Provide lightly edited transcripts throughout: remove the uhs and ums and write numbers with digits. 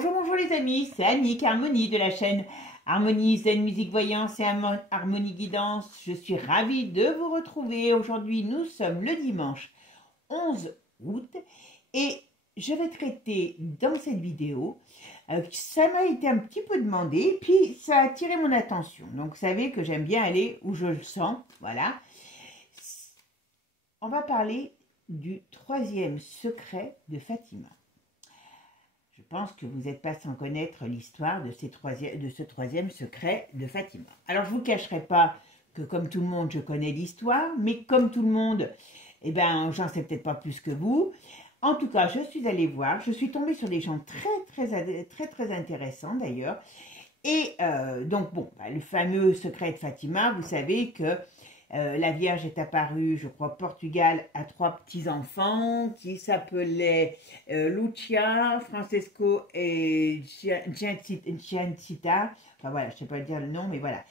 Bonjour, bonjour les amis, c'est Annick Harmonie de la chaîne Harmonie Zen Musique Voyance et Harmonie Guidance. Je suis ravie de vous retrouver. Aujourd'hui, nous sommes le dimanche 11 août et je vais traiter dans cette vidéo, ça m'a été un petit peu demandé, puis ça a attiré mon attention. Donc, vous savez que j'aime bien aller où je le sens, voilà. On va parler du troisième secret de Fatima. Je pense que vous n'êtes pas sans connaître l'histoire de ce troisième secret de Fatima. Alors, je ne vous cacherai pas que comme tout le monde, je connais l'histoire, mais comme tout le monde, eh ben, j'en sais peut-être pas plus que vous. En tout cas, je suis allée voir, je suis tombée sur des gens très intéressants d'ailleurs. Et donc, bon, le fameux secret de Fatima, vous savez que la Vierge est apparue, je crois, au Portugal, à 3 petits-enfants qui s'appelaient Lucia, Francesco et Giancita. Enfin voilà, je ne sais pas dire le nom, mais voilà.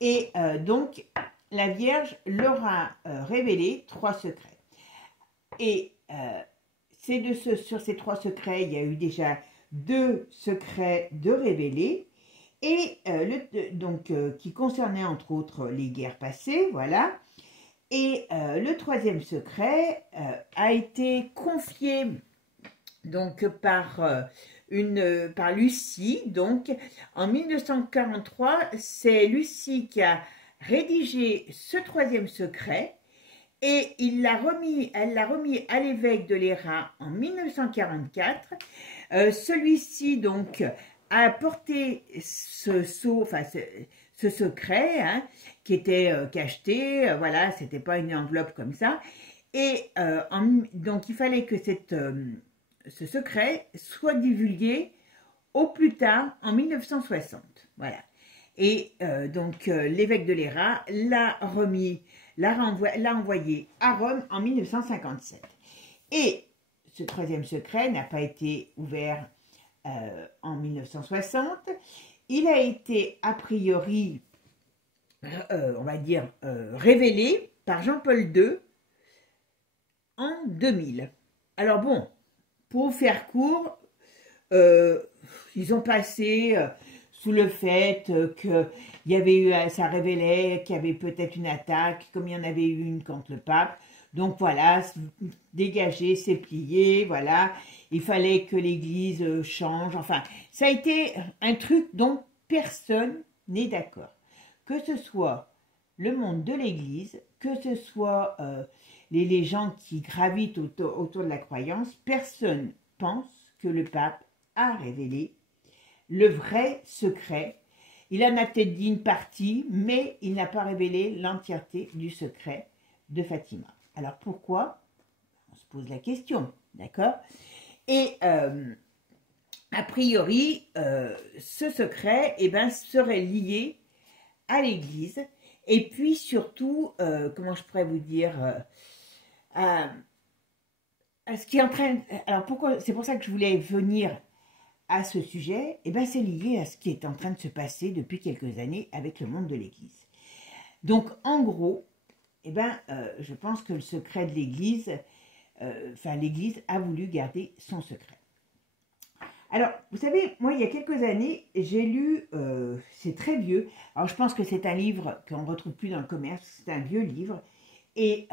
Et donc, la Vierge leur a révélé 3 secrets. Et sur ces 3 secrets, il y a eu déjà 2 secrets de révélés. Et qui concernait entre autres les guerres passées, voilà. Et le troisième secret a été confié donc par Lucie. Donc en 1943, c'est Lucie qui a rédigé ce troisième secret et elle l'a remis à l'évêque de Léra en 1944. Celui-ci donc a porté ce secret qui était cacheté, voilà, c'était pas une enveloppe comme ça, et donc il fallait que ce secret soit divulgué au plus tard en 1960, voilà. Et donc l'évêque de Léra l'a envoyé à Rome en 1957. Et ce troisième secret n'a pas été ouvert en 1960. Il a été a priori, on va dire, révélé par Jean-Paul II en 2000. Alors bon, pour faire court, ils ont passé sous le fait qu'il y avait eu, ça révélait qu'il y avait peut-être une attaque, comme il y en avait eu une contre le pape. Donc voilà, dégager, c'est plié, voilà. Il fallait que l'Église change. Enfin, ça a été un truc dont personne n'est d'accord. Que ce soit le monde de l'Église, que ce soit les gens qui gravitent autour de la croyance, personne pense que le pape a révélé le vrai secret. Il en a peut-être dit une partie, mais il n'a pas révélé l'entièreté du secret de Fatima. Alors pourquoi? On se pose la question, d'accord? Et a priori, ce secret serait lié à l'Église et puis surtout, comment je pourrais vous dire, à ce qui est en train... Alors pourquoi? C'est pour ça que je voulais venir à ce sujet. Et c'est lié à ce qui est en train de se passer depuis quelques années avec le monde de l'Église. Donc en gros, je pense que le secret de l'Église, l'Église a voulu garder son secret. Alors, vous savez, moi, il y a quelques années, j'ai lu, c'est très vieux, alors je pense que c'est un livre qu'on ne retrouve plus dans le commerce, c'est un vieux livre, et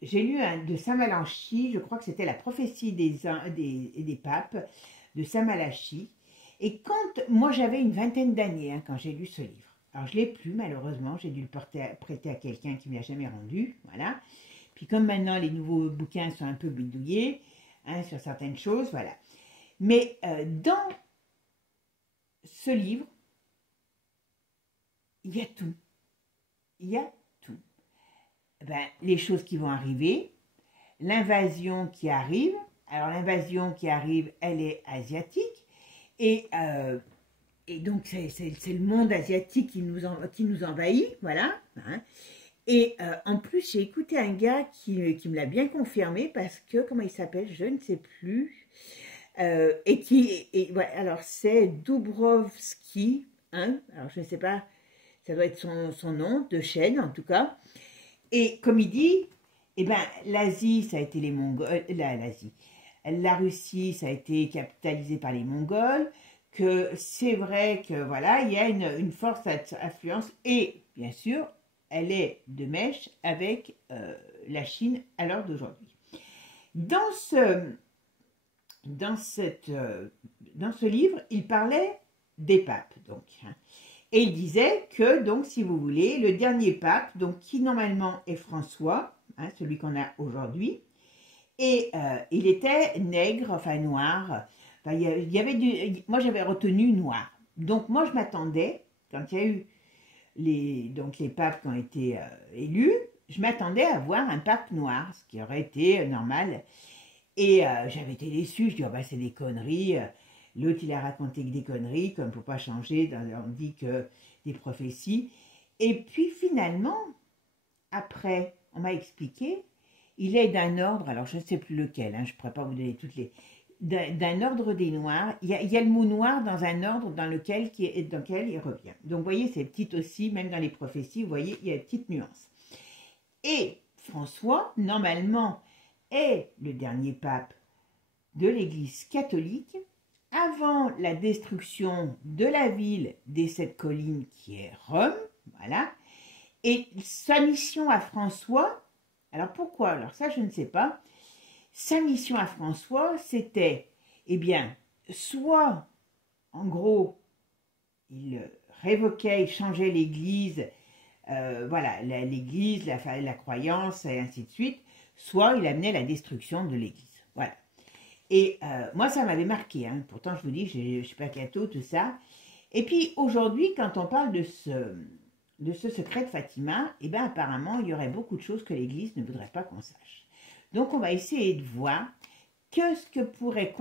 j'ai lu un de Saint Malachie, je crois que c'était la prophétie des papes, de Saint Malachie, et quand, moi j'avais une vingtaine d'années quand j'ai lu ce livre. Alors, je ne l'ai plus, malheureusement. J'ai dû le prêter à quelqu'un qui ne me l'a jamais rendu. Voilà. Puis, comme maintenant, les nouveaux bouquins sont un peu bidouillés sur certaines choses, voilà. Mais dans ce livre, il y a tout. Il y a tout. Les choses qui vont arriver, l'invasion qui arrive. Alors, l'invasion qui arrive, elle est asiatique. Et donc, c'est le monde asiatique qui nous envahit, voilà. Et en plus, j'ai écouté un gars qui me l'a bien confirmé parce que, comment il s'appelle, je ne sais plus. Alors, c'est Dubrovski, alors je ne sais pas, ça doit être son nom de chaîne en tout cas. Et comme il dit, l'Asie, ça a été les Mongols, l'Asie. la Russie, ça a été capitalisé par les Mongols, que c'est vrai que voilà, il y a une forte influence et bien sûr, elle est de mèche avec la Chine à l'heure d'aujourd'hui. Dans ce livre, il parlait des papes, donc, hein. Et il disait que, donc, si vous voulez, le dernier pape, donc, qui normalement est François, hein, celui qu'on a aujourd'hui, et il était nègre, enfin noir. Enfin, il y avait moi, j'avais retenu noir. Donc, moi, je m'attendais, quand il y a eu les papes qui ont été élus, je m'attendais à voir un pape noir, ce qui aurait été normal. Et j'avais été déçue, je dis, oh, bah, c'est des conneries. L'autre, il a raconté que des conneries, comme il ne faut pas changer, on dit que des prophéties. Et puis finalement, après, on m'a expliqué, il est d'un ordre, alors je ne sais plus lequel, hein, je ne pourrais pas vous donner toutes les... D'un ordre des Noirs, il y a le mot noir dans un ordre dans lequel il revient. Donc vous voyez, c'est petit aussi, même dans les prophéties, vous voyez, il y a une petite nuance. Et François, normalement, est le dernier pape de l'Église catholique, avant la destruction de la ville des Sept Collines qui est Rome, voilà. Et sa mission à François, alors pourquoi? Alors ça je ne sais pas. Sa mission à François c'était, eh bien, soit en gros, il révoquait, il changeait l'Église, voilà, l'Église, la croyance et ainsi de suite, soit il amenait la destruction de l'Église, voilà. Et moi, ça m'avait marqué, hein. Pourtant, je vous dis, je ne suis pas catho, tout ça. Et puis, aujourd'hui, quand on parle de ce secret de Fatima, eh bien, apparemment, il y aurait beaucoup de choses que l'Église ne voudrait pas qu'on sache. Donc, on va essayer de voir ce que pourrait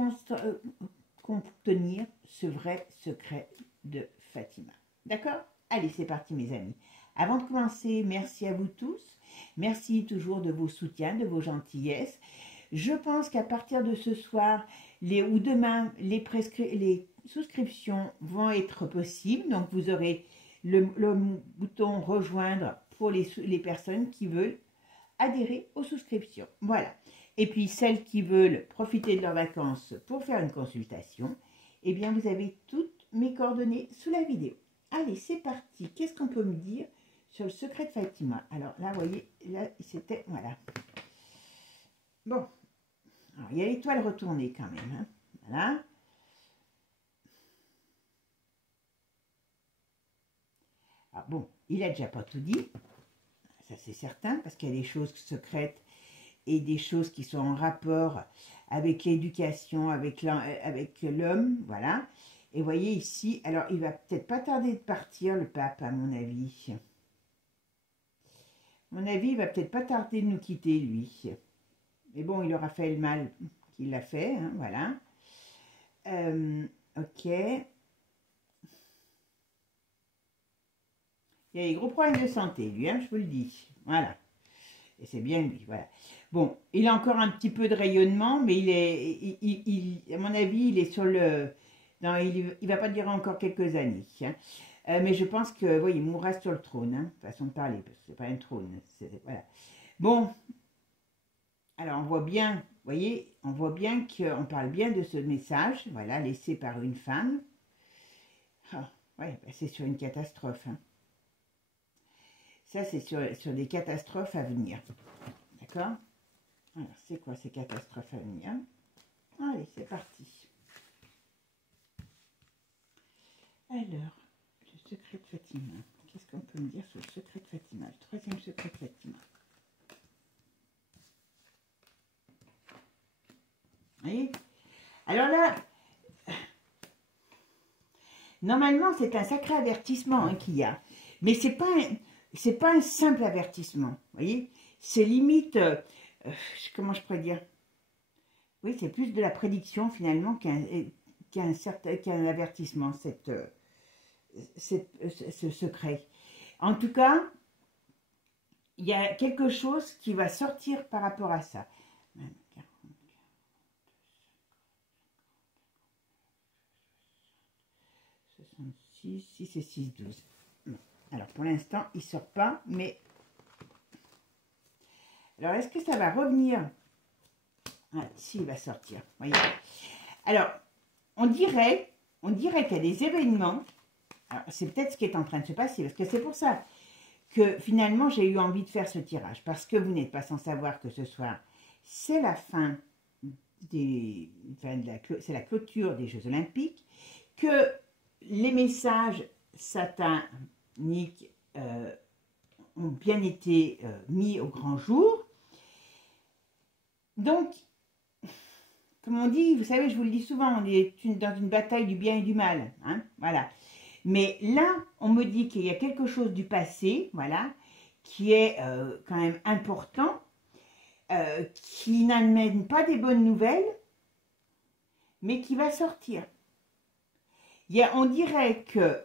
contenir ce vrai secret de Fatima. D'accord? Allez, c'est parti, mes amis. Avant de commencer, merci à vous tous. Merci toujours de vos soutiens, de vos gentillesses. Je pense qu'à partir de ce soir ou demain, les souscriptions vont être possibles. Donc, vous aurez le bouton rejoindre pour les personnes qui veulent adhérer aux souscriptions. Voilà. Et puis, celles qui veulent profiter de leurs vacances pour faire une consultation, eh bien, vous avez toutes mes coordonnées sous la vidéo. Allez, c'est parti. Qu'est-ce qu'on peut me dire sur le secret de Fatima? Alors là, vous voyez, là, c'était... Voilà. Bon. Alors, il y a l'étoile retournée quand même, hein. Voilà. Alors bon, il a déjà pas tout dit, ça c'est certain, parce qu'il y a des choses secrètes et des choses qui sont en rapport avec l'éducation, avec l'homme, voilà. Et vous voyez ici, alors il va peut-être pas tarder de partir, le pape, à mon avis. À mon avis, il va peut-être pas tarder de nous quitter, lui. Mais bon, il aura fait le mal qu'il l'a fait, hein, voilà. Ok. Il y a des gros problèmes de santé, lui, hein, je vous le dis. Voilà. Et c'est bien lui, voilà. Bon, il a encore un petit peu de rayonnement, mais à mon avis, il est sur le... Non, il va pas durer encore quelques années, hein. Mais je pense que, oui, il mourra sur le trône, hein, façon de parler, parce que c'est pas un trône. Voilà. Bon, alors on voit bien, vous voyez, on voit bien qu'on parle bien de ce message, voilà, laissé par une femme. Ah, ouais, bah c'est sur une catastrophe, hein. Ça, c'est sur des catastrophes à venir. D'accord? Alors, c'est quoi ces catastrophes à venir? Allez, c'est parti. Alors, le secret de Fatima. Qu'est-ce qu'on peut me dire sur le secret de Fatima? Le troisième secret de Fatima. Vous voyez? Alors là, normalement, c'est un sacré avertissement, hein, qu'il y a. Mais c'est pas un simple avertissement. Vous voyez? C'est limite... comment je pourrais dire? Oui, c'est plus de la prédiction, finalement, qu'un avertissement, ce secret. En tout cas, il y a quelque chose qui va sortir par rapport à ça. 66, 6 et 6, 12. Alors, pour l'instant, il ne sort pas, mais... Alors, est-ce que ça va revenir Ah, si, il va sortir. Voyez. Alors, on dirait qu'il y a des événements. C'est peut-être ce qui est en train de se passer, parce que c'est pour ça que finalement j'ai eu envie de faire ce tirage, parce que vous n'êtes pas sans savoir que ce soir, c'est la fin c'est la clôture des Jeux Olympiques, que les messages sataniques ont bien été mis au grand jour. Donc, comme on dit, vous savez, je vous le dis souvent, on est dans une bataille du bien et du mal, hein, voilà. Mais là, on me dit qu'il y a quelque chose du passé, voilà, qui est quand même important, qui n'amène pas des bonnes nouvelles, mais qui va sortir. On dirait que,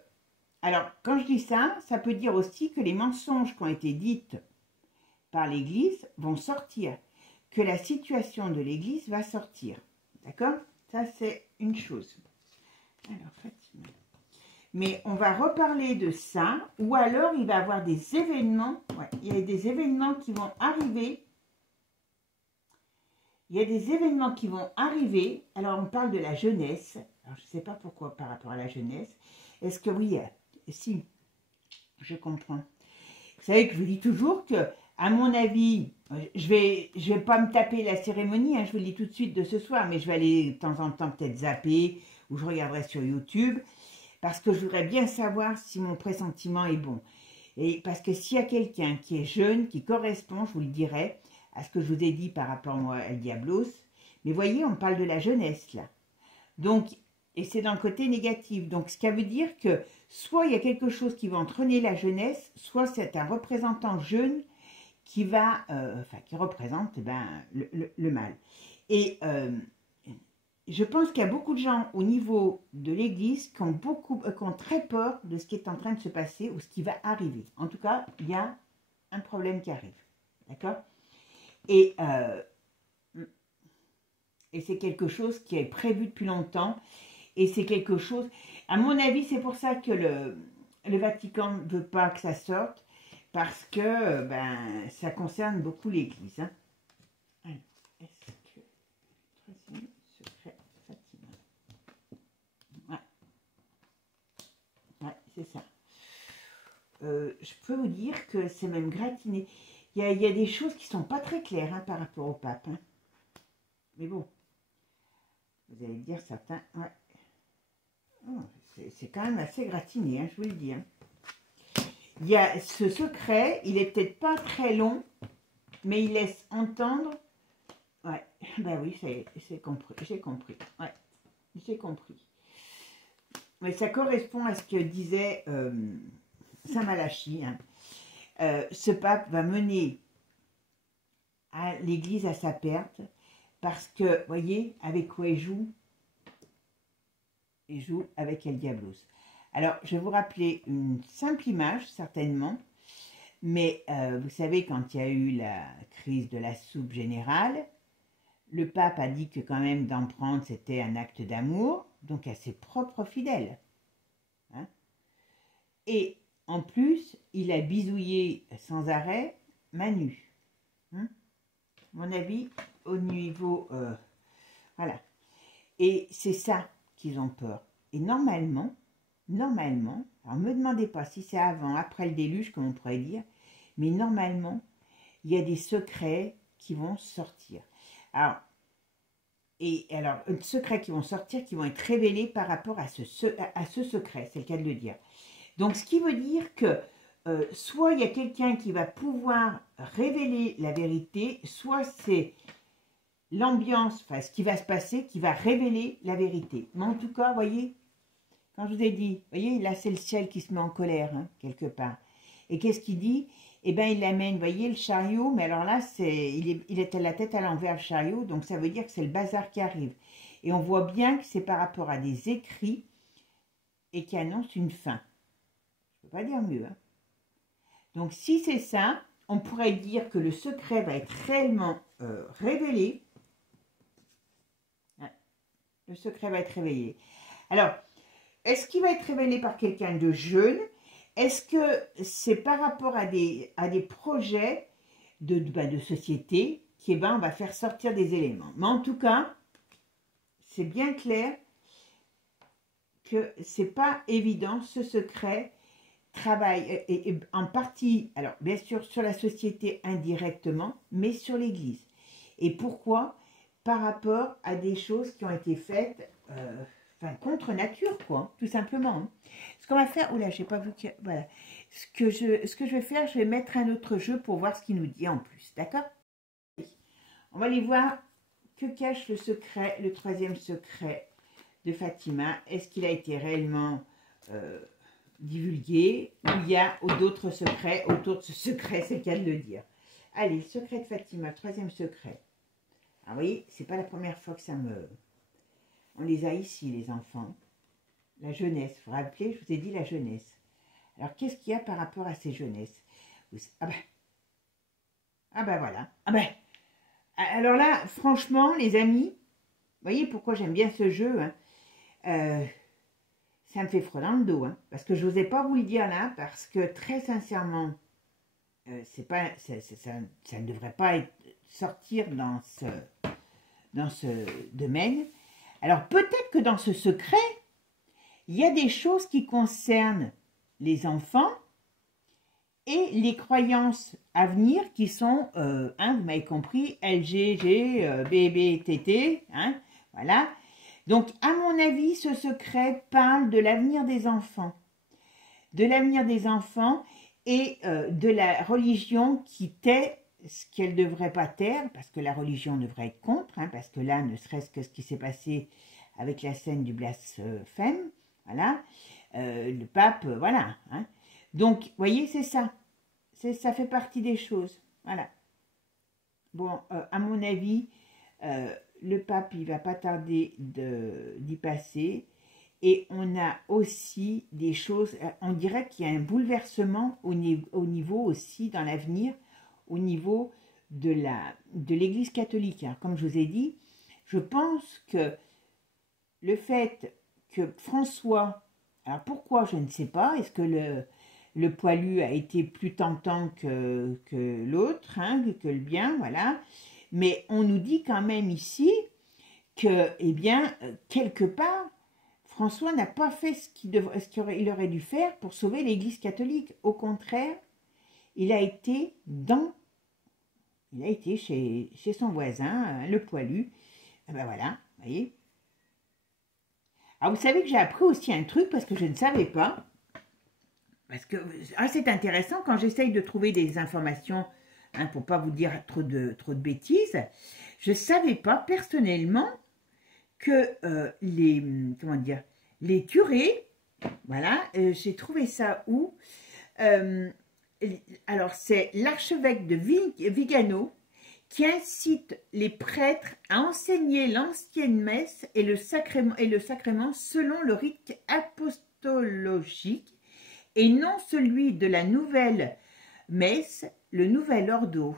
alors quand je dis ça, ça peut dire aussi que les mensonges qui ont été dites par l'Église vont sortir, que la situation de l'Église va sortir. D'accord? Ça, c'est une chose. Alors, Fatima. Mais on va reparler de ça, ou alors il va y avoir des événements, ouais, il y a des événements qui vont arriver. Il y a des événements qui vont arriver. Alors, on parle de la jeunesse. Alors, je ne sais pas pourquoi par rapport à la jeunesse. Est-ce que oui, si, je comprends. Vous savez que je vous dis toujours que, à mon avis, je vais pas me taper la cérémonie, hein, je vous le dis tout de suite de ce soir, mais je vais aller de temps en temps peut-être zapper, ou je regarderai sur YouTube, parce que je voudrais bien savoir si mon pressentiment est bon. Et parce que s'il y a quelqu'un qui est jeune, qui correspond, je vous le dirai, à ce que je vous ai dit par rapport à El Diablos, mais voyez, on parle de la jeunesse là. Donc, et c'est dans le côté négatif. Donc, ce qui veut dire que soit il y a quelque chose qui va entraîner la jeunesse, soit c'est un représentant jeune qui va, qui représente le mal. Et je pense qu'il y a beaucoup de gens au niveau de l'Église qui ont très peur de ce qui est en train de se passer ou ce qui va arriver. En tout cas, il y a un problème qui arrive. D'accord? Et c'est quelque chose qui est prévu depuis longtemps. Et c'est quelque chose, à mon avis, c'est pour ça que le Vatican ne veut pas que ça sorte, parce que ça concerne beaucoup l'Église. Hein. Alors, est-ce que... Troisième secret Fatima. Ouais, c'est ça. Je peux vous dire que c'est même gratiné. Il y a des choses qui ne sont pas très claires hein, par rapport au pape. Hein. Mais bon, vous allez dire certains... Ouais. Oh, c'est quand même assez gratiné, hein, je vous le dis. Hein. Il y a ce secret, il est peut-être pas très long, mais il laisse entendre... Ouais, ben oui, c'est compris, j'ai compris. Ouais, j'ai compris. Mais ça correspond à ce que disait Saint Malachie. Hein. Ce pape va mener l'Église à sa perte, parce que, voyez, avec quoi il joue? Il joue avec El Diablos. Alors, je vais vous rappeler une simple image, certainement, mais vous savez, quand il y a eu la crise de la soupe générale, le pape a dit que quand même d'en prendre, c'était un acte d'amour, donc à ses propres fidèles. Hein? Et en plus, il a bisouillé sans arrêt Manu. Hein? À mon avis, au niveau... voilà. Et c'est ça qu'ils ont peur. Et normalement, alors ne me demandez pas si c'est avant, après le déluge, comme on pourrait dire, mais normalement, il y a des secrets qui vont sortir. Alors, secrets qui vont sortir, qui vont être révélés par rapport à ce secret, c'est le cas de le dire. Donc, ce qui veut dire que soit il y a quelqu'un qui va pouvoir révéler la vérité, soit c'est l'ambiance, enfin ce qui va se passer, qui va révéler la vérité. Mais en tout cas, voyez, quand je vous ai dit, voyez, là c'est le ciel qui se met en colère, hein, quelque part. Et qu'est-ce qu'il dit? Eh bien, il l'amène, voyez, le chariot, mais alors là, il est à la tête à l'envers, le chariot, donc ça veut dire que c'est le bazar qui arrive. Et on voit bien que c'est par rapport à des écrits et qui annoncent une fin. Je ne peux pas dire mieux. Hein. Donc, si c'est ça, on pourrait dire que le secret va être réellement révélé. Le secret va être révélé. Alors, est-ce qu'il va être révélé par quelqu'un de jeune? Est-ce que c'est par rapport à des projets de société eh ben, on va faire sortir des éléments. Mais en tout cas, c'est bien clair que c'est pas évident, ce secret travaille et en partie, alors bien sûr sur la société indirectement, mais sur l'Église. Et pourquoi? Par rapport à des choses qui ont été faites contre nature, quoi, tout simplement. Hein. Ce qu'on va faire, oula, j'ai pas vu que, voilà. Ce que je vais faire, je vais mettre un autre jeu pour voir ce qu'il nous dit en plus, d'accord? On va aller voir que cache le secret, le troisième secret de Fatima. Est-ce qu'il a été réellement divulgué ou il y a d'autres secrets autour de ce secret, c'est le cas de le dire. Allez, secret de Fatima, troisième secret. Ah oui, c'est pas la première fois que ça me... On les a ici, les enfants. La jeunesse, vous vous rappelez, je vous ai dit la jeunesse. Alors, qu'est-ce qu'il y a par rapport à ces jeunesses? Ah ben voilà. Ah ben, alors là, franchement, les amis, vous voyez pourquoi j'aime bien ce jeu, hein, ça me fait froid dans le dos, hein, parce que je n'osais pas vous le dire là, parce que très sincèrement, ça ne devrait pas sortir dans ce domaine. Alors peut-être que dans ce secret, il y a des choses qui concernent les enfants et les croyances à venir qui sont, vous m'avez compris, LGG, BBTT, hein, voilà. Donc, à mon avis, ce secret parle de l'avenir des enfants. De l'avenir des enfants et de la religion qui tait ce qu'elle ne devrait pas taire, parce que la religion devrait être contre, hein, parce que là, ne serait-ce que ce qui s'est passé avec la scène du blasphème, voilà, le pape, voilà. Hein. Donc, vous voyez, c'est ça. Ça fait partie des choses, voilà. Bon, à mon avis, le pape, il ne va pas tarder d'y passer. Et on a aussi des choses, on dirait qu'il y a un bouleversement au niveau aussi dans l'avenir, au niveau de l'Église catholique. Alors, comme je vous ai dit, je pense que le fait que François, alors pourquoi je ne sais pas, est-ce que le poilu a été plus tentant que l'autre, hein, que le bien, voilà. Mais on nous dit quand même ici que, eh bien, quelque part, François n'a pas fait ce qu'il aurait dû faire pour sauver l'Église catholique. Au contraire, il a été chez son voisin, le poilu. Et ben voilà, vous voyez. Alors vous savez que j'ai appris aussi un truc parce que je ne savais pas. Parce que c'est intéressant quand j'essaye de trouver des informations, hein, pour ne pas vous dire trop de bêtises. Je ne savais pas personnellement que les curés, voilà, j'ai trouvé ça où alors c'est l'archevêque de Vigano qui incite les prêtres à enseigner l'ancienne messe et le sacrement selon le rite apostologique et non celui de la nouvelle messe, le nouvel ordo,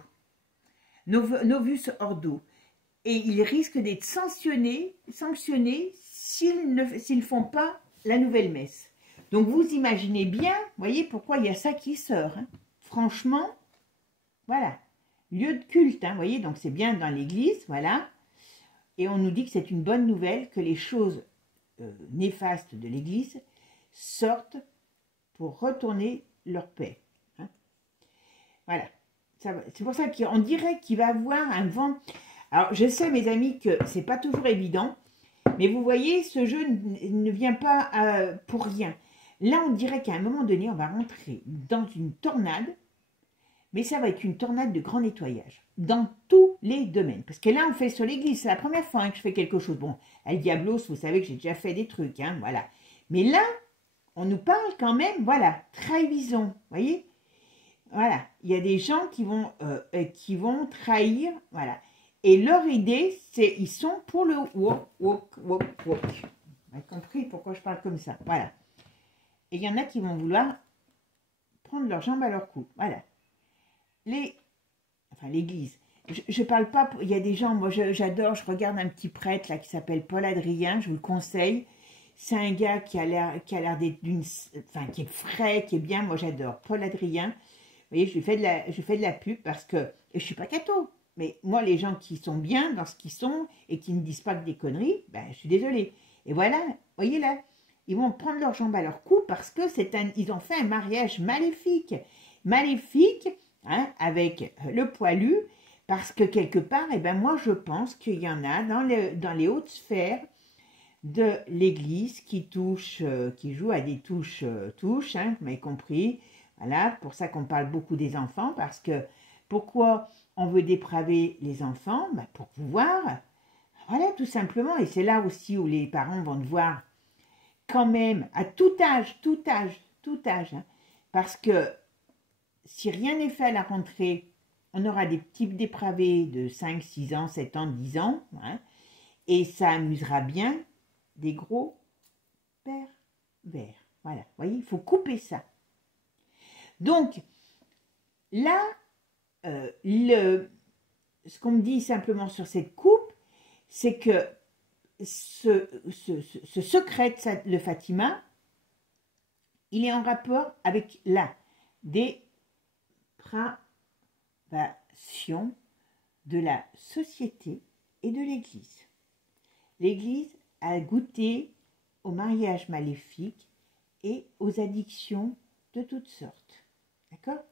novus ordo. Et ils risquent d'être sanctionnés s'ils ne font pas la nouvelle messe. Donc vous imaginez bien, voyez pourquoi il y a ça qui sort. Hein. Franchement, voilà, lieu de culte, hein, voyez, donc c'est bien dans l'église, voilà. Et on nous dit que c'est une bonne nouvelle que les choses néfastes de l'église sortent pour retourner leur paix. Hein. Voilà, c'est pour ça qu'on dirait qu'il va y avoir un vent. Alors, je sais, mes amis, que c'est pas toujours évident, mais vous voyez, ce jeu ne vient pas pour rien. Là, on dirait qu'à un moment donné, on va rentrer dans une tornade, mais ça va être une tornade de grand nettoyage, dans tous les domaines. Parce que là, on fait sur l'église, c'est la première fois, hein, que je fais quelque chose. Bon, El Diablos, vous savez que j'ai déjà fait des trucs, hein, voilà. Mais là, on nous parle quand même, voilà, trahison, vous voyez. Voilà, il y a des gens qui vont trahir, voilà. Et leur idée, c'est, ils sont pour le walk. Vous avez compris pourquoi je parle comme ça, voilà. Et il y en a qui vont vouloir prendre leurs jambes à leur cou, voilà. L'église. Je parle pas, il y a des gens, moi j'adore, je regarde un petit prêtre là qui s'appelle Paul Adrien, je vous le conseille. C'est un gars qui a l'air d'être qui est frais, qui est bien, moi j'adore. Paul Adrien, vous voyez, je fais de la pub parce que, et je suis pas catho, Mais moi, les gens qui sont bien dans ce qu'ils sont et qui ne disent pas que des conneries, ben, je suis désolée. Et voilà, voyez là, ils vont prendre leurs jambes à leur cou parce que ils ont fait un mariage maléfique. Maléfique, hein, avec le poilu, parce que quelque part, eh ben, moi, je pense qu'il y en a dans les hautes sphères de l'Église qui jouent à des touches, hein, vous m'avez compris. Voilà, pour ça qu'on parle beaucoup des enfants, parce que pourquoi on veut dépraver les enfants? Ben, pour pouvoir, voilà, tout simplement. Et c'est là aussi où les parents vont devoir, quand même, à tout âge, hein, parce que si rien n'est fait à la rentrée, on aura des petits dépravés de 5, 6 ans, 7 ans, 10 ans, hein, et ça amusera bien des gros pervers. Voilà, vous voyez, il faut couper ça. Donc, là, ce qu'on me dit simplement sur cette coupe, c'est que ce secret de Fatima, il est en rapport avec la dépravation de la société et de l'Église. L'Église a goûté au mariage maléfique et aux addictions de toutes sortes. D'accord?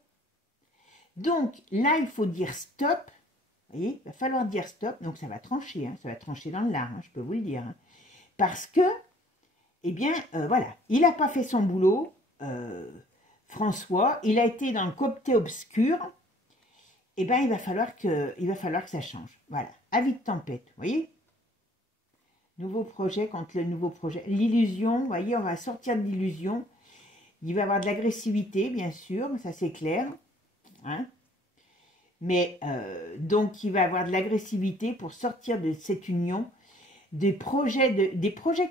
Donc, là, il faut dire stop. Vous voyez, il va falloir dire stop. Donc, ça va trancher. Hein, ça va trancher dans le lard, hein, je peux vous le dire. Hein. Parce que, eh bien, voilà, il n'a pas fait son boulot, François. Il a été dans le côté obscur. Eh bien, il va falloir que ça change. Voilà, avis de tempête, vous voyez? Nouveau projet contre le nouveau projet. L'illusion, vous voyez, on va sortir de l'illusion. Il va y avoir de l'agressivité, bien sûr, ça c'est clair. Hein, mais donc il va y avoir de l'agressivité pour sortir de cette union, des projets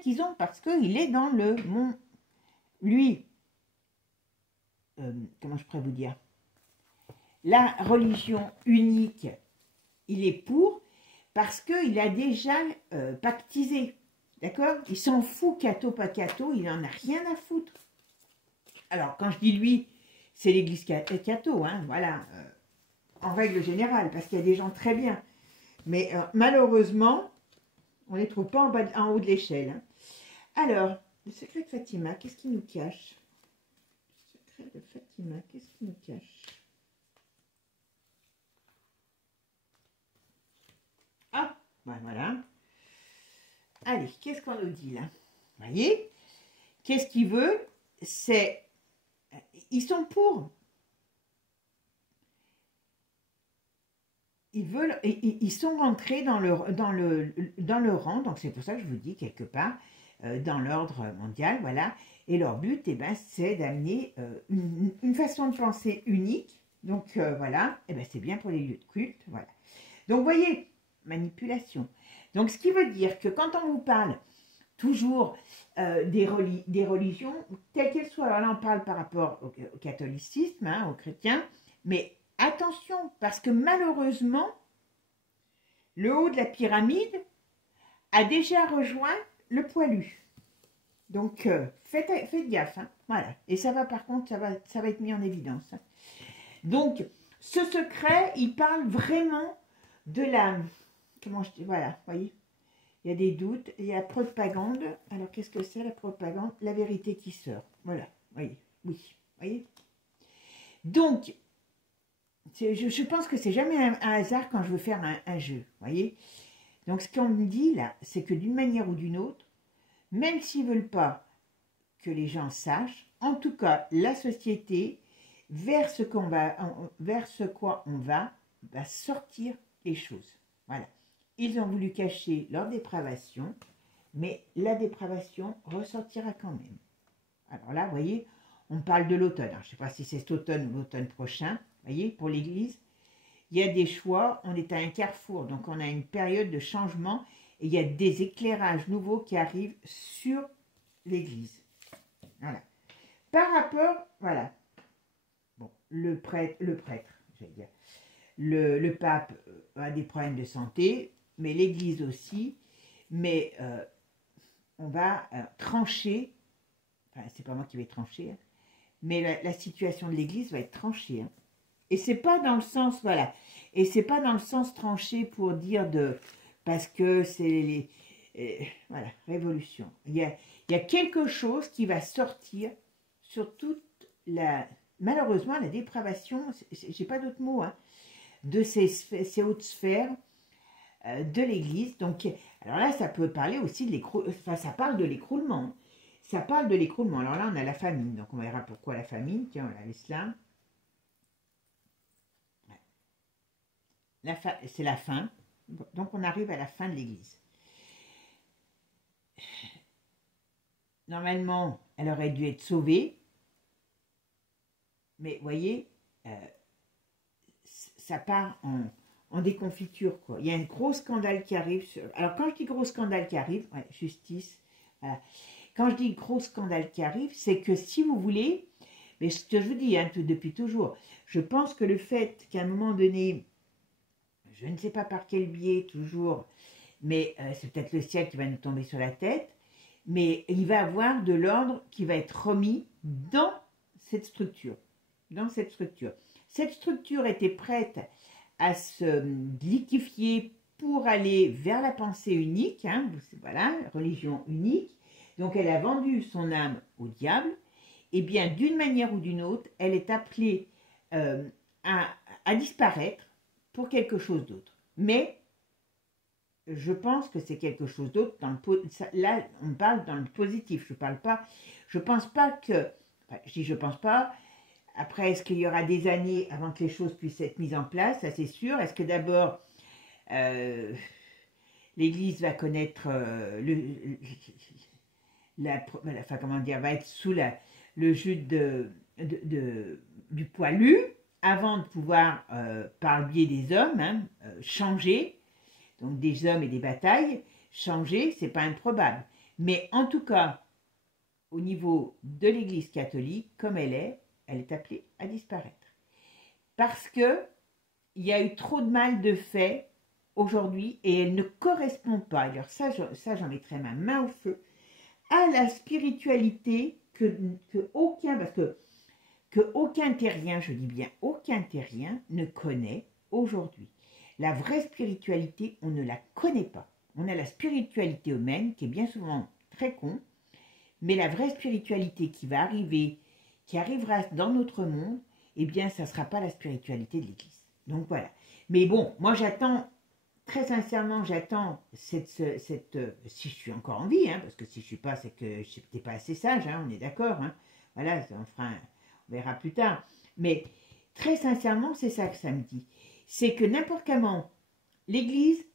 qu'ils ont, parce qu'il est dans le monde, lui, comment je pourrais vous dire, la religion unique, il est pour, parce qu'il a déjà pactisé, d'accord? Il s'en fout, catho, pas catho, il n'en a rien à foutre. Alors, quand je dis lui, c'est l'église catho, hein, voilà, en règle générale, parce qu'il y a des gens très bien. Mais malheureusement, on ne les trouve pas en haut de l'échelle. Hein. Alors, le secret de Fatima, qu'est-ce qu'il nous cache? Le secret de Fatima, qu'est-ce qu'il nous cache? Ah, ben voilà. Allez, qu'est-ce qu'on nous dit là? Vous voyez? Qu'est-ce qu'il veut? C'est... Ils sont pour. Ils sont rentrés dans le rang, donc c'est pour ça que je vous dis quelque part, dans l'ordre mondial, voilà. Et leur but, eh ben, c'est d'amener une façon de penser unique. Donc voilà, eh ben, c'est bien pour les lieux de culte, voilà. Donc vous voyez, manipulation. Donc ce qui veut dire que quand on vous parle toujours des religions, telles qu'elles soient, alors là on parle par rapport au catholicisme, hein, aux chrétiens, mais attention, parce que malheureusement, le haut de la pyramide a déjà rejoint le poilu. Donc, faites gaffe. Hein, voilà. Et ça va, par contre, ça va être mis en évidence. Hein. Donc, ce secret, il parle vraiment de la... Comment je dis? Voilà, vous voyez, il y a des doutes, il y a la propagande. Alors, qu'est-ce que c'est la propagande? La vérité qui sort. Voilà, voyez, oui, voyez. Donc, je pense que c'est jamais un hasard quand je veux faire un jeu, voyez. Donc, ce qu'on me dit là, c'est que d'une manière ou d'une autre, même s'ils ne veulent pas que les gens sachent, en tout cas, la société, vers ce quoi on va sortir les choses. Voilà. Ils ont voulu cacher leur dépravation, mais la dépravation ressortira quand même. Alors là, vous voyez, on parle de l'automne. Je ne sais pas si c'est cet automne ou l'automne prochain. Vous voyez, pour l'Église, il y a des choix. On est à un carrefour, donc on a une période de changement. Et il y a des éclairages nouveaux qui arrivent sur l'Église. Voilà. Par rapport, voilà. Bon, le prêtre, j'allais dire. Le pape a des problèmes de santé, mais l'Église aussi. Mais on va trancher. Enfin, c'est pas moi qui vais trancher. Hein, mais la situation de l'Église va être tranchée. Hein. Et c'est pas dans le sens, voilà, et c'est pas dans le sens tranché pour dire de, parce que c'est voilà, révolution. Il y a quelque chose qui va sortir sur toute la, malheureusement, la dépravation, j'ai pas d'autre mot, hein, de ces hautes sphères de l'Église. Donc, alors là, ça peut parler aussi de l'écroulement, enfin, ça parle de l'écroulement. Ça parle de l'écroulement. Alors là, on a la famine, donc on verra pourquoi la famine. Tiens, on a l'islam. C'est la fin. Donc, on arrive à la fin de l'Église. Normalement, elle aurait dû être sauvée. Mais, vous voyez, ça part en déconfiture, quoi. Il y a un gros scandale qui arrive. Alors, quand je dis gros scandale qui arrive, ouais, justice, voilà. Quand je dis gros scandale qui arrive, c'est que si vous voulez, mais ce que je vous dis hein, depuis toujours, je pense que le fait qu'à un moment donné, je ne sais pas par quel biais toujours, mais c'est peut-être le ciel qui va nous tomber sur la tête, mais il va y avoir de l'ordre qui va être remis dans cette structure. Dans cette structure. Cette structure était prête à se liquéfier pour aller vers la pensée unique, hein, voilà, religion unique. Donc elle a vendu son âme au diable, et bien d'une manière ou d'une autre, elle est appelée à disparaître pour quelque chose d'autre. Mais je pense que c'est quelque chose d'autre. Là, on parle dans le positif. Je pense pas que, enfin, je dis je pense pas. Après, est-ce qu'il y aura des années avant que les choses puissent être mises en place? Ça, c'est sûr. Est-ce que d'abord, l'Église va connaître enfin, comment dire, va être sous le jus du poilu avant de pouvoir, par le biais des hommes, hein, changer, donc des hommes et des batailles, changer, c'est pas improbable. Mais en tout cas, au niveau de l'Église catholique, comme elle est appelée à disparaître. Parce que il y a eu trop de mal de fait aujourd'hui et elle ne correspond pas, alors ça j'en mettrai ma main au feu, à la spiritualité que aucun, parce que aucun terrien, je dis bien aucun terrien, ne connaît aujourd'hui. La vraie spiritualité, on ne la connaît pas. On a la spiritualité humaine qui est bien souvent très con, mais la vraie spiritualité qui va arriver, qui arrivera dans notre monde, eh bien, ça ne sera pas la spiritualité de l'Église. Donc voilà. Mais bon, moi j'attends, très sincèrement, j'attends si je suis encore en vie, hein, parce que si je ne suis pas, c'est que je n'étais pas assez sage, hein, on est d'accord. Hein, voilà, on verra plus tard. Mais très sincèrement, c'est ça que ça me dit. C'est que n'importe comment, l'Église,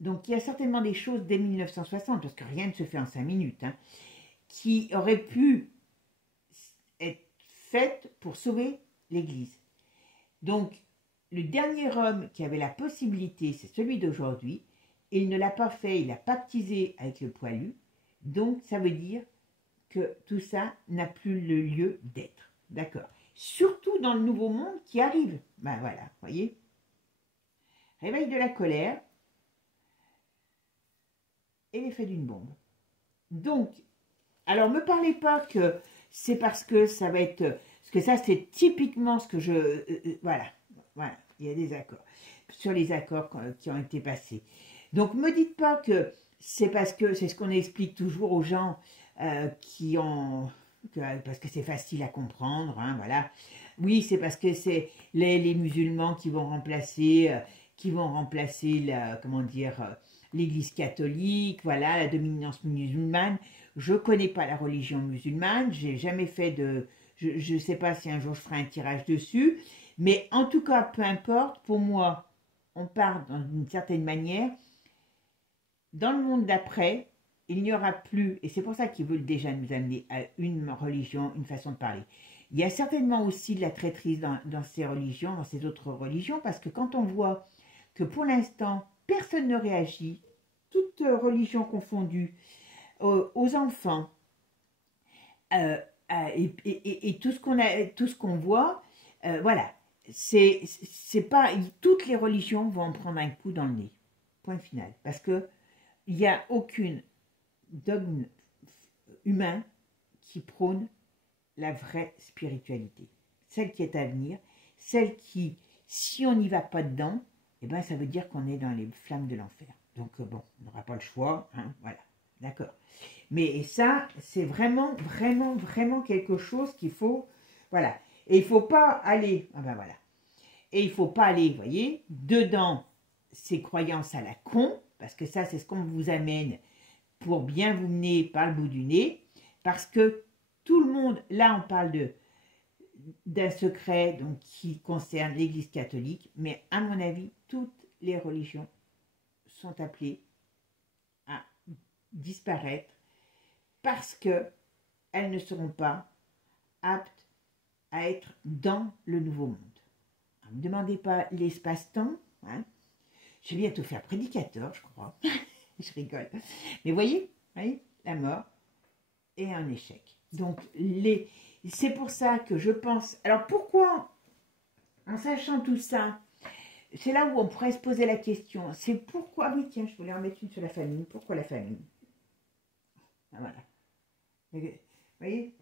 donc il y a certainement des choses dès 1960, parce que rien ne se fait en 5 minutes, hein, qui auraient pu être faites pour sauver l'Église. Donc, le dernier homme qui avait la possibilité, c'est celui d'aujourd'hui. Il ne l'a pas fait, il a baptisé avec le poilu. Donc, ça veut dire que tout ça n'a plus le lieu d'être. D'accord. Surtout dans le nouveau monde qui arrive. Ben voilà, voyez. Réveil de la colère et l'effet d'une bombe. Donc, alors me parlez pas que c'est parce que ça va être... Parce que ça, c'est typiquement ce que je... voilà, il y a des accords. Sur les accords qui ont été passés. Donc, me dites pas que c'est parce que... C'est ce qu'on explique toujours aux gens qui ont... parce que c'est facile à comprendre, hein, voilà. Oui, c'est parce que c'est les musulmans qui vont remplacer... comment dire... l'Église catholique, voilà, la dominance musulmane. Je ne connais pas la religion musulmane, j'ai jamais fait de... Je ne sais pas si un jour je ferai un tirage dessus, mais en tout cas, peu importe, pour moi, on part d'une certaine manière. Dans le monde d'après, il n'y aura plus, et c'est pour ça qu'ils veulent déjà nous amener à une religion, une façon de parler. Il y a certainement aussi de la traîtrise dans ces religions, dans ces autres religions, parce que quand on voit que pour l'instant, personne ne réagit, toutes religions confondues, aux enfants, et tout ce qu'on voit, voilà, c'est pas, toutes les religions vont en prendre un coup dans le nez, point final, parce que il n'y a aucune dogme humain qui prône la vraie spiritualité, celle qui est à venir, celle qui, si on n'y va pas dedans, eh ben, ça veut dire qu'on est dans les flammes de l'enfer. Donc, bon, on n'aura pas le choix, hein, voilà, d'accord. Mais ça, c'est vraiment, vraiment, vraiment quelque chose qu'il faut, voilà. Et il ne faut pas aller, ah ben voilà. Et il ne faut pas aller, vous voyez, dedans ces croyances à la con, parce que ça, c'est ce qu'on vous amène pour bien vous mener par le bout du nez, parce que tout le monde, là, on parle d'un secret donc, qui concerne l'Église catholique, mais à mon avis, toutes les religions sont appelées à disparaître parce qu'elles ne seront pas aptes à être dans le nouveau monde. Ne me demandez pas l'espace-temps, hein. Je vais bientôt faire prédicateur, je crois. Je rigole. Mais voyez, la mort est un échec. Donc, c'est pour ça que je pense... Alors, pourquoi, en sachant tout ça, c'est là où on pourrait se poser la question. C'est pourquoi... Oui, tiens, je voulais en mettre une sur la famille. Pourquoi la famille? Ah, voilà. Vous voyez?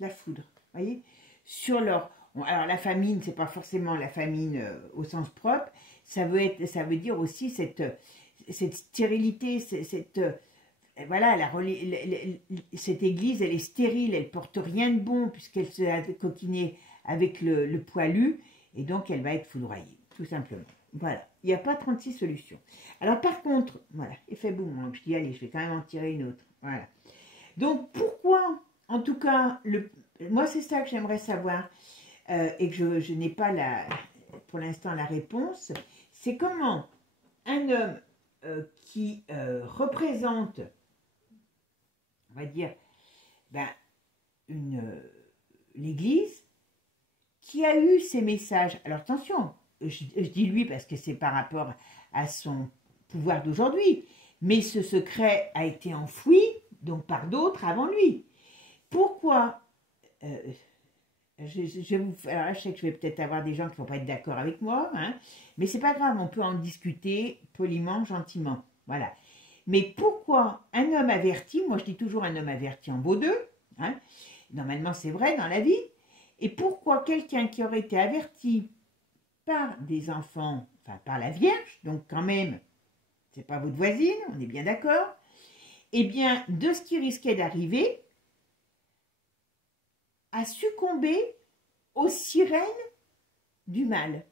La foudre. Vous voyez? Sur leur... Alors, la famine, c'est pas forcément la famine au sens propre. Ça veut dire aussi cette stérilité, voilà, cette église, elle est stérile, elle porte rien de bon puisqu'elle se a coquinée avec le poilu et donc elle va être foudroyée, tout simplement. Voilà, il n'y a pas 36 solutions. Alors par contre, voilà, effet boomerang, je dis allez, je vais quand même en tirer une autre. Voilà. Donc pourquoi, en tout cas, moi c'est ça que j'aimerais savoir et que je n'ai pas pour l'instant la réponse, c'est comment un homme qui représente, on va dire, ben, l'Église, qui a eu ces messages. Alors attention, je dis lui parce que c'est par rapport à son pouvoir d'aujourd'hui, mais ce secret a été enfoui, donc par d'autres avant lui. Pourquoi alors là, je sais que je vais peut-être avoir des gens qui ne vont pas être d'accord avec moi, hein, mais c'est pas grave, on peut en discuter poliment, gentiment. Voilà. Mais pourquoi un homme averti, moi je dis toujours un homme averti en vaut deux, hein, normalement c'est vrai dans la vie, et pourquoi quelqu'un qui aurait été averti par des enfants, enfin par la Vierge, donc quand même, c'est pas votre voisine, on est bien d'accord, eh bien de ce qui risquait d'arriver, a succombé aux sirènes du mal.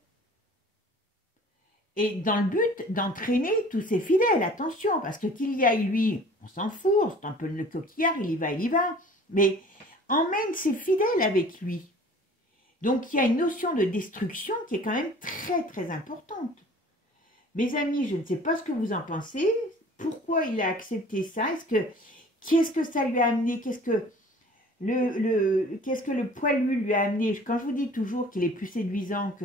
Et dans le but d'entraîner tous ses fidèles, attention, parce que qu'il y aille lui, on s'en fout, c'est un peu le coquillard, il y va, mais emmène ses fidèles avec lui. Donc il y a une notion de destruction qui est quand même très très importante. Mes amis, je ne sais pas ce que vous en pensez, pourquoi il a accepté ça, qu'est-ce que ça lui a amené, qu'est-ce que le poilu lui a amené. Quand je vous dis toujours qu'il est plus séduisant que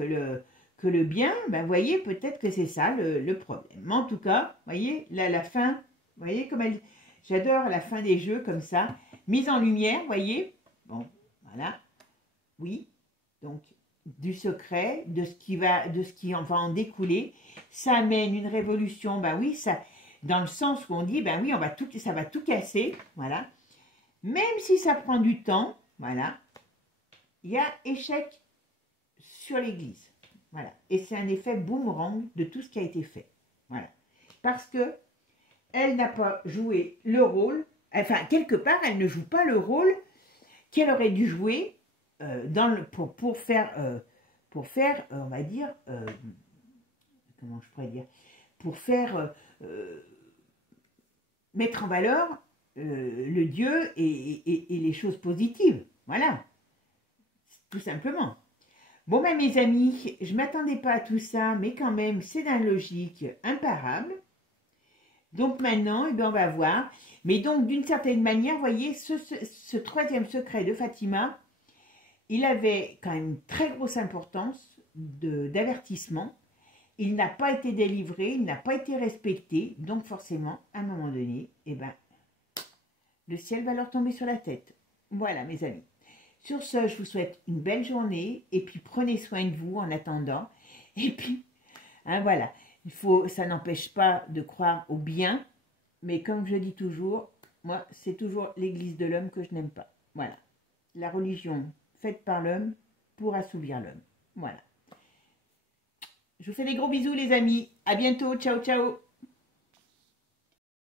le bien, ben voyez, peut-être que c'est ça le problème. Mais en tout cas, voyez, là, la fin, vous voyez comme j'adore la fin des jeux comme ça, mise en lumière, voyez, bon, voilà, oui, donc du secret, de ce qui en va en découler, ça amène une révolution, ben oui, ça, dans le sens où on dit, ben oui, ça va tout casser, voilà. Même si ça prend du temps, voilà, il y a échec sur l'Église. Voilà. Et c'est un effet boomerang de tout ce qui a été fait. Voilà. Parce que elle n'a pas joué le rôle, enfin, quelque part, elle ne joue pas le rôle qu'elle aurait dû jouer pour faire, on va dire, comment je pourrais dire, pour faire, mettre en valeur le Dieu et les choses positives. Voilà, tout simplement. Bon, ben, mes amis, je ne m'attendais pas à tout ça, mais quand même, c'est d'un logique imparable. Donc maintenant, eh bien, on va voir. Mais donc, d'une certaine manière, vous voyez, ce troisième secret de Fatima, il avait quand même une très grosse importance d'avertissement. Il n'a pas été délivré, il n'a pas été respecté. Donc forcément, à un moment donné, eh ben, le ciel va leur tomber sur la tête. Voilà, mes amis. Sur ce, je vous souhaite une belle journée et puis prenez soin de vous en attendant. Et puis, hein, voilà, ça n'empêche pas de croire au bien, mais comme je dis toujours, moi, c'est toujours l'église de l'homme que je n'aime pas. Voilà, la religion faite par l'homme, pour assouvir l'homme. Voilà. Je vous fais des gros bisous les amis. À bientôt. Ciao, ciao.